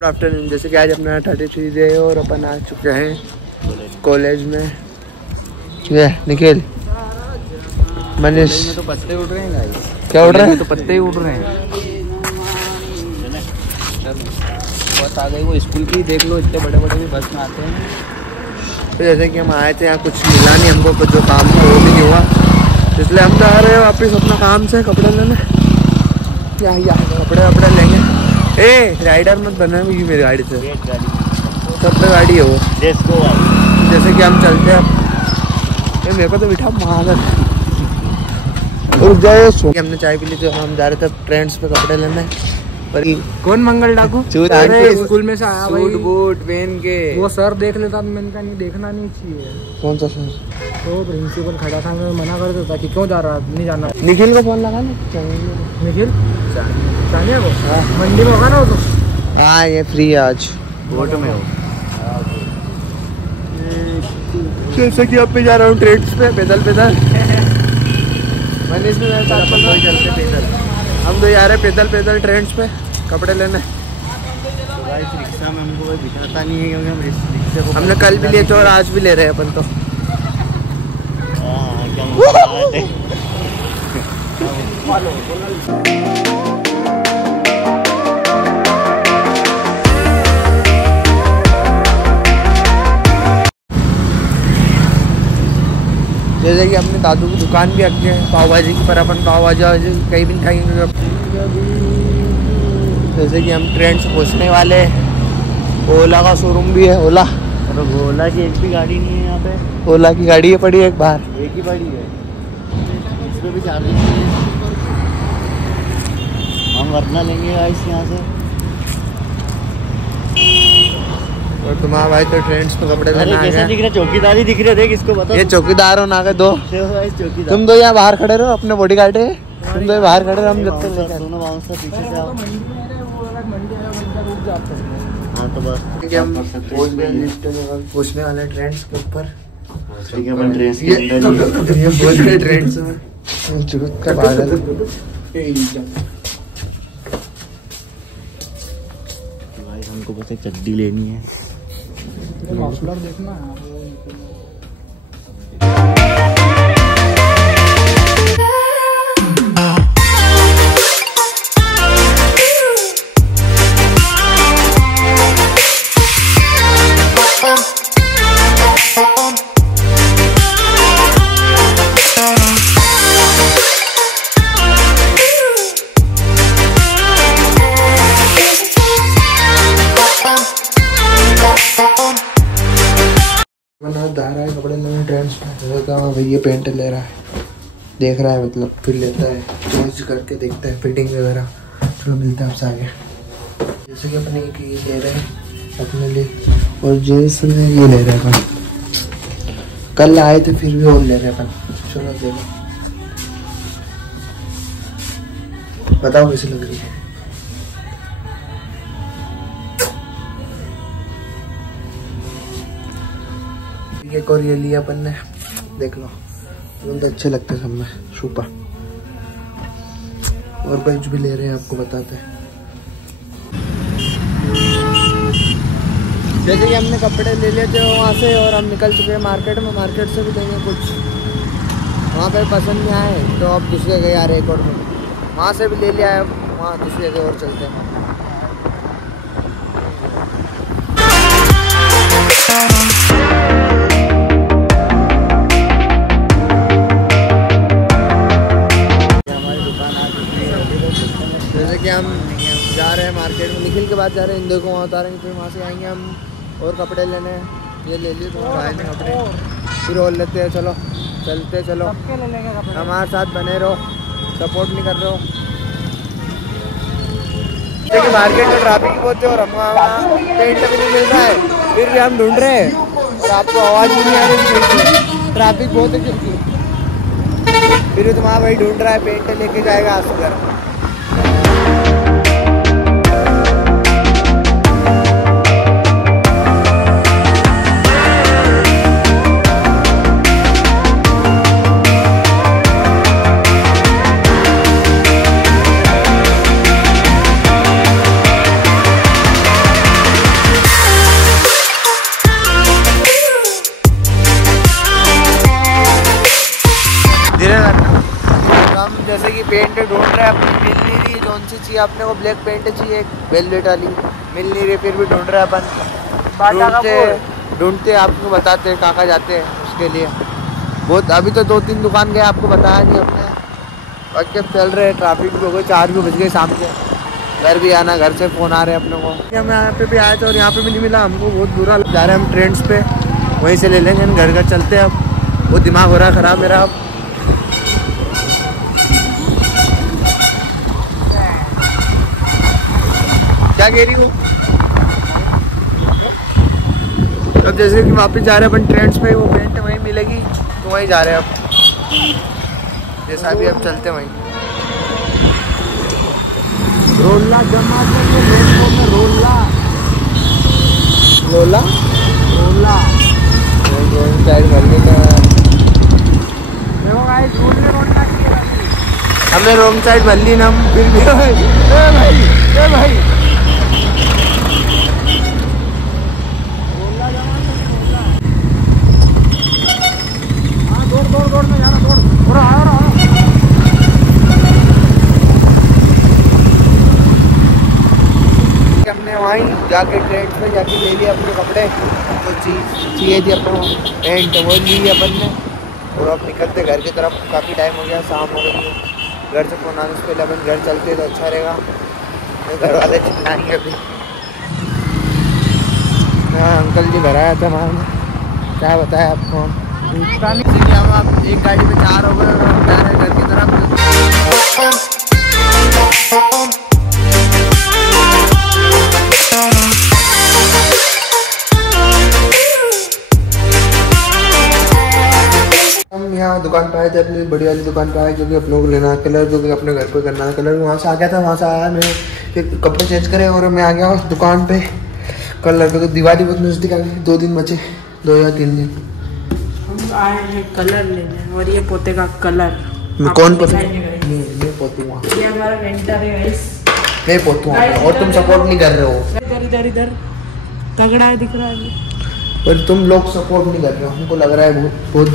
Good afternoon. जैसे कि आज अपना 33 डे है और अपन आ चुके हैं कॉलेज में। ये निखिल मनीष में तो पत्ते उड़ रहे हैं गाइस। क्या उड़ रहे हैं? तो पत्ते ही उड़ रहे हैं। बस आ गई वो स्कूल की, देख लो इतने बड़े बड़े भी बस में आते हैं। तो जैसे कि हम आए थे यहाँ कुछ मिला नहीं हमको, कुछ जो काम था वो भी नहीं हुआ, इसलिए हम जा रहे हैं वापस अपना काम से कपड़े लेने। क्या कपड़े लेंगे। ए राइडर मत बना मेरी गाड़ी से, सब पे गाड़ी है वो। जैसे कि हम चलते हैं अब। मेरे को तो बिठा महागत रुक जाए। हमने चाय पी ली तो हम जा रहे थे ट्रेंड्स पे कपड़े लेने। पर कौन मंगल डाकू? अरे स्कूल में से आया भाई, सूट बूट पहन के। वो सर देख लेता तो मैंने कहा नहीं, देखना नहीं चाहिए। कौन सा सर? तो प्रिंसिपल खड़ा था, मैं मना कर देता कि क्यों जा रहा, नहीं जाना। निखिल को फोन लगा निखिल जानिए को मंडी में होगा ना वो तो। हाँ ये फ्री है आज, वोट में हो। जैसे कि अब मैं जा रहा हूँ ट्रेंड्स पे पैदल मनीष में मेरे साथ चलते पैदल। हम तो जा रहे पैदल ट्रेंड्स पे कपड़े लेने। रिक्शा में हमको कोई बिठाता नहीं है क्योंकि हम रिक्शे को हमने कल भी लिए थे और आज भी ले रहे हैं अपन तो। जैसे कि अपने दादू की दुकान भी रखी है पाव भाजी की, पर अपन पाव भाजी कहीं भी नहीं खाएंगे। जैसे कि हम ट्रेंड्स पहुँचने वाले हैं। ओला का शोरूम भी है, ओला। और ओला की एक भी गाड़ी नहीं है यहाँ पे। ओला की गाड़ी है पड़ी एक बाहर, एक ही पड़ी है, इसमें भी चार्जिंग नहीं है। हम वरना लेंगे गाइस यहाँ से। और तुम्हारा भाई तो ट्रेंड्स पे कपड़े लेना आ गया। दिख रहा चौकीदार ही दिख रहे, देख इसको बता। ये चौकीदार हो ना के दो। चौकीदार तुम दो यहाँ बाहर खड़े रहो, अपने बॉडी गार्ड है, तुम दो बाहर खड़े रहो, हम जब तक लेकर। दोनों बाउंसर पीछे से आओ। हाँ तो बस हम पूछने वाले ट्रेंड्स के ऊपर। ठीक है, अपन ट्रेंड्स के अंदर ये बोल रहे ट्रेंड्स में जुगत का पागल। भाई हमको बस एक चड्डी लेनी है। देखना रहा है कपड़े लेने ट्रेंड्स पे। ये पेंट ले रहा है, देख रहा है, मतलब फिर लेता है, चॉइस करके देखता है फिटिंग वगैरह। चलो मिलता है आपसे आगे। जैसे कि अपने ये ले रहे हैं अपने लिए, और जींस में ये ले रहे हैं अपन। कल आए थे फिर भी और ले रहे हैं अपन। चलो देखो, बताओ कैसी लग रही है। एक और ये लिया अपन ने, देख लो, बहुत अच्छे लगते हैं सब में सुपर। और बेंच भी ले रहे हैं, आपको बताते हैं। जैसे कि हमने कपड़े ले लिए थे वहाँ से और हम निकल चुके हैं मार्केट में। मार्केट से भी देंगे कुछ, वहाँ पे पसंद नहीं आए तो अब दूसरी जगह आ रहे एक और में, वहाँ से भी ले लिया है, वहाँ दूसरी जगह और चलते हैं। जैसे कि हम जा रहे हैं मार्केट में, निखिल के बाद जा रहे हैं, इंदो को वहाँ उतारेंगे, फिर वहाँ से आएंगे हम और कपड़े लेने। ये ले लिए तो भाई ने कपड़े, फिर और लेते हैं। चलो चलते, चलो हमारे साथ बने रहो, सपोर्ट नहीं कर रहे हो। देखिए मार्केट में ट्रैफिक बहुत है और हम वहाँ पेंट भी नहीं मिल रहा है, फिर भी हम ढूंढ रहे हैं और आपको आवाज़ भी नहीं आ रही। ट्रैफिक बहुत है फिर भी तुम्हारा भाई ढूंढ रहा है, पेंट लेके जाएगा आज घर। कौन सी चाहिए अपने को? ब्लैक पेंट चाहिए, वेलवेट वाली, मिल नहीं रही, फिर भी ढूंढ रहे अपन, ढूंढते आपको बताते हैं कहाँ जाते हैं उसके लिए। बहुत अभी तो 2-3 दुकान गए, आपको बताया नहीं हमने। बाकी चल रहे, ट्रैफिक भी हो गई, 4 भी बज गए शाम के, घर भी आना, घर से फ़ोन आ रहे हैं अपने को। हम यहाँ पे भी आए थे और यहाँ पे भी नहीं मिला हमको, बहुत बुरा जा रहे हैं हम ट्रेंड्स पे, वहीं से ले लेंगे, घर चलते हैं। अब बहुत दिमाग हो रहा है ख़राब मेरा। अब क्या कह रही हूँ? अब जैसे कि वापस जा रहे हैं अपन ट्रेंड्स पे, वो पेंट वहीं मिलेगी तो वहीं जा रहे हैं अब, जैसा भी अब चलते वहीं। रोला जमा करके रोला रोला रोला रोड साइड भर लेते हैं। हमने रोड साइड भर ली ना, हम फिर भी भाई दौड़ में जाना, दौड़ आ हमने वहीं जाके ट्रेंड में जाके ले लिया अपने कपड़े, तो चीज़ चाहिए थी अपने पेंट, वो ली अपन ने। और अब निकलते घर की तरफ, काफ़ी टाइम हो गया, शाम हो गई है। घर से फोन आने से पहले अपन घर चलते तो अच्छा रहेगा, घर वाले चिल्लाएंगे अभी। हाँ अंकल जी घर आया था वहाँ, क्या बताया आपको, हम आप एक गाड़ी में 4 हो गए और हम जा रहे हैं घर की तरफ। हम यहाँ दुकान पे आए थे, अपनी बड़ी वाली दुकान पे आए, क्योंकि अपनों को लेना कलर, जो कि अपने घर पे करना है कलर। वहाँ से आ गया था, वहाँ से आया मैं, फिर कपड़े चेंज करे और मैं आ गया उस दुकान पे कलर, क्योंकि दिवाली बहुत नज़दीक आ गई, 2 दिन बचे, 2 या 3 दिन। हम आए हैं कलर लेने, और ये पोते का कलर। कौन पोते? मैं पोतूंगा, ये हमारा वेंटर है गाइस, मैं पोतूंगा, और तुम सपोर्ट नहीं कर रहे हो। इधर तगड़ा है, दिख रहा है, पर तुम लोग सपोर्ट नहीं कर रहे हो, हमको लग रहा है बहुत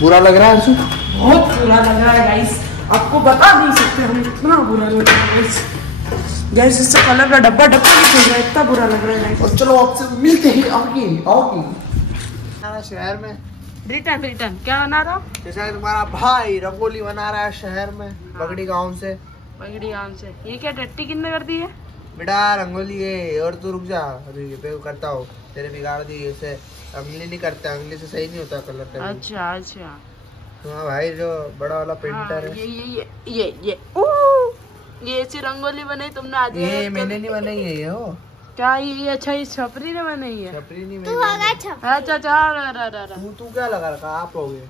बुरा लग रहा है। अर्जुन बहुत बुरा लग रहा है गाइस, आपको बता नहीं सकते हम कितना बुरा लग रहा है गाइस। इससे कलर का डब्बा नहीं खुल रहा है, इतना बुरा लग रहा है। और चलो आपसे मिलते हैं आओगी शहर में। रिटर्न क्या बना रहा? जैसा तुम्हारा भाई रंगोली बना रहा है शहर में, बगड़ी गांव से। ये क्या टट्टी किसने कर दी है? बेटा रंगोली है, और तू रुक जा, अभी पे करता हो, तेरे बिगाड़ दी ऐसे। अंगली नहीं करता, अंगली से सही नहीं होता कलर करना। अच्छा हाँ भाई, जो बड़ा वाला पेंटर है। ये ऐसी रंगोली बनाई तुमने आज? ये मैंने नहीं बनाई है, ये हो क्या ये? अच्छा ये छपरी ने बनाई है? छपरी नहीं, अच्छा तू क्या लगा रखा? आप हो गए,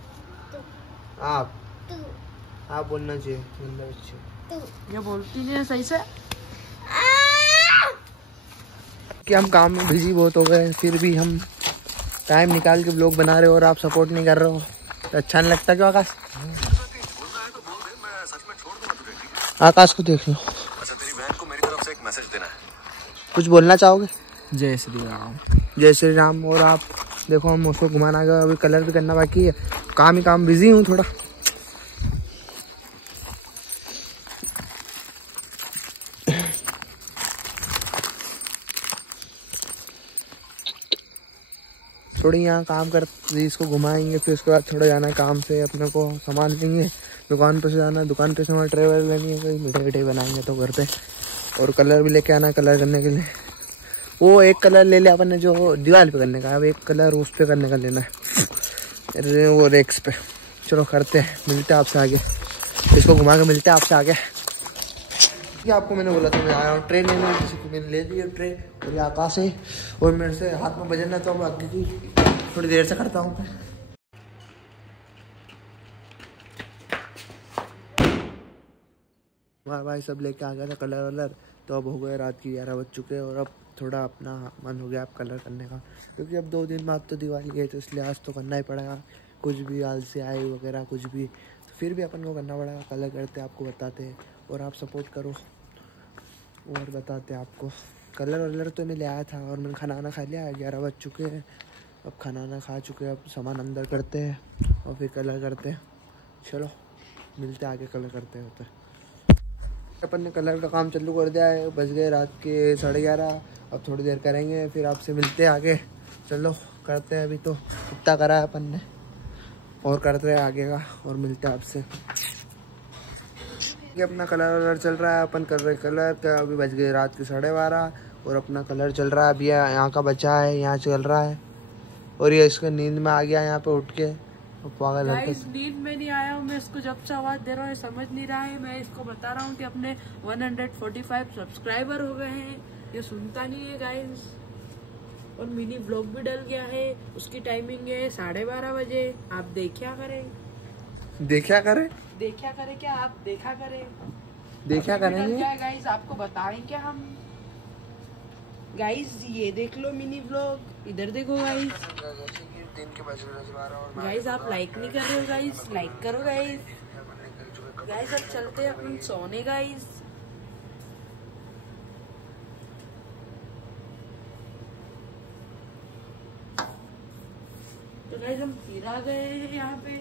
आप बोलना चाहिए, ये बोलती नहीं है सही से। कि हम काम में बिजी बहुत हो गए, फिर भी हम टाइम निकाल के ब्लॉग बना रहे हो और आप सपोर्ट नहीं कर रहे हो, तो अच्छा नहीं लगता क्यों? आकाश को देख लो। अच्छा तेरी बहन को मेरी तरफ से एक मैसेज देना है। कुछ बोलना चाहोगे? जय श्री राम। जय श्री राम। और आप देखो, हम उसको घुमाना गए, अभी कलर भी करना बाकी है, काम ही काम, बिजी हूँ थोड़ा। थोड़ी यहाँ काम कर, इसको घुमाएंगे, फिर उसके बाद थोड़ा जाना काम से, अपने को सामान लेंगे, दुकान पे से जाना, दुकान पे से हमारा ट्रेवल लेनी है, कोई मिठाई बनाएंगे तो घर पे, और कलर भी लेके आना कलर करने के लिए। वो एक कलर ले लिया अपन ने जो दीवार पे करने का, अब एक कलर उस पे करने का लेना है, वो रेक्स पे। चलो करते हैं, मिलते हैं आपसे आगे, इसको घुमा के मिलते हैं आपसे आगे। क्या आपको मैंने बोला था मैं आया हूँ ट्रेन लेने, जैसे कि मैंने ले ली ट्रेन, और ये आकाश है, और मेरे से हाथ में बजन है, तो अब आगे की थोड़ी देर से करता हूँ। हमारा भाई सब लेके आ गया था कलर वलर, तो अब हो गए रात की 11 बज चुके हैं, और अब थोड़ा अपना मन हो गया अब कलर करने का, क्योंकि अब 2 दिन बाद तो दिवाली है, तो इसलिए आज तो करना ही पड़ेगा, कुछ भी आलसी आए वगैरह कुछ भी, तो फिर भी अपन को करना पड़ेगा। कलर करते आपको बताते हैं, और आप सपोर्ट करो, और बताते आपको। कलर वलर तो मैं ले आया था, और मैंने खाना वाना खा लिया, 11 बज चुके हैं, अब खाना वाना खा चुके हैं, अब सामान अंदर करते हैं और फिर कलर करते हैं। चलो मिलते आगे, कलर करते होते। अपन ने कलर का काम चालू कर दिया है। बज गए रात के 11:30। अब थोड़ी देर करेंगे, फिर आपसे मिलते हैं आगे। चलो करते हैं, अभी तो इतना करा है अपन ने, और करते हैं आगे का और मिलते हैं आपसे। ये अपना कलर वलर चल रहा है, अपन कर रहे कलर का। अभी बज गए रात के 12:30 और अपना कलर चल रहा है। अभी यहाँ का बचा है, यहाँ चल रहा है। और ये इसका नींद में आ गया यहाँ पे उठ के, पागल है। नींद में नहीं आया हूँ मैं, इसको जब से आवाज दे रहा हूँ समझ नहीं रहा है। मैं इसको बता रहा हूँ कि अपने 145 सब्सक्राइबर हो गए हैं, ये सुनता नहीं है गाइस। और मिनी ब्लॉग भी डल गया है, उसकी टाइमिंग है 12:30 बजे। आप देखा करें क्या, आप देखा करेंगे गाइस, आपको बताएंगे हम। गाइस ये देख लो मिनी ब्लॉग, इधर देखो गाइस। गाइस आप लाइक नहीं कर रहे हो गाइस, लाइक करो गाइस। गाइस अब चलते हैं अपन सोने गाइस। तो गाइस हम फिर आ गए हैं यहाँ पे।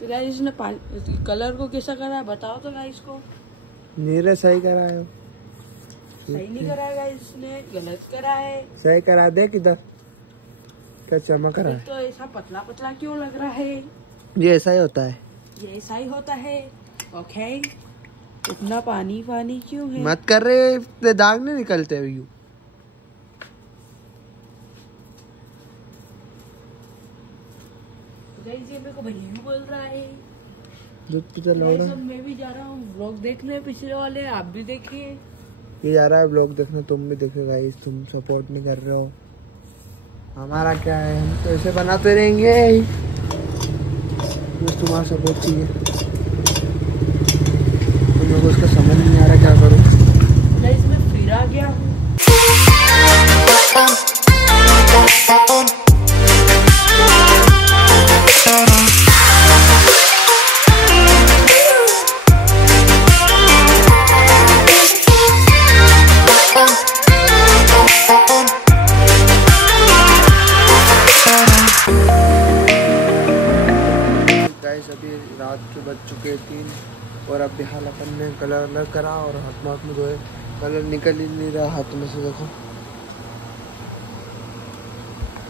तो गाइस इसने कलर को कैसा करा है बताओ तो गाइस को। मेरे सही करा है, सही नहीं करा है गाइस, इसने गलत करा है। सही करा दे, किधर क्या चमक रहा है? तो ऐसा पतला पतला क्यों लग रहा है? ये ऐसा ही होता है, ये ऐसा ही होता है। ओके इतना पानी पानी क्यों है? मत कर रहे, इतने दाग नहीं निकलते यू। गाइस ये मेरे को भैया बोल रहा है। दूध पे चलो ना, मैं भी जा रहा हूँ ब्लॉग देखने, पिछले वाले आप भी देखिए। ये जा रहा है ब्लॉग देखना, तुम भी देखो गाइस। तुम सपोर्ट नहीं कर रहे हो, हमारा क्या है, हम तो ऐसे बनाते रहेंगे, बस तुम्हारा सपोर्ट चाहिए। तुम लोगों को उसका समझ नहीं आ रहा क्या करूँ। गाइस मैं फिर आ गया हूँ। अभी रात के बज चुके 3 और अब बिहार अपन ने कलर वलर करा और हाथ में धोए। कलर निकल ही नहीं रहा हाथ में से, देखो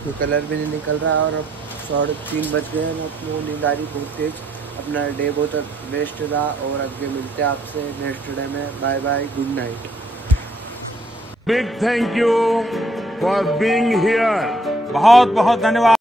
ये कलर भी नहीं निकल रहा। और अब 3:30 बज गए हैं, अपनी नींद आ रही बहुत तेज। अपना डे बहुत बेस्ट रहा और आगे मिलते हैं आपसे नेक्स्ट डे में। Bye bye, good night. Big thank you for being here. बहुत बहुत धन्यवाद।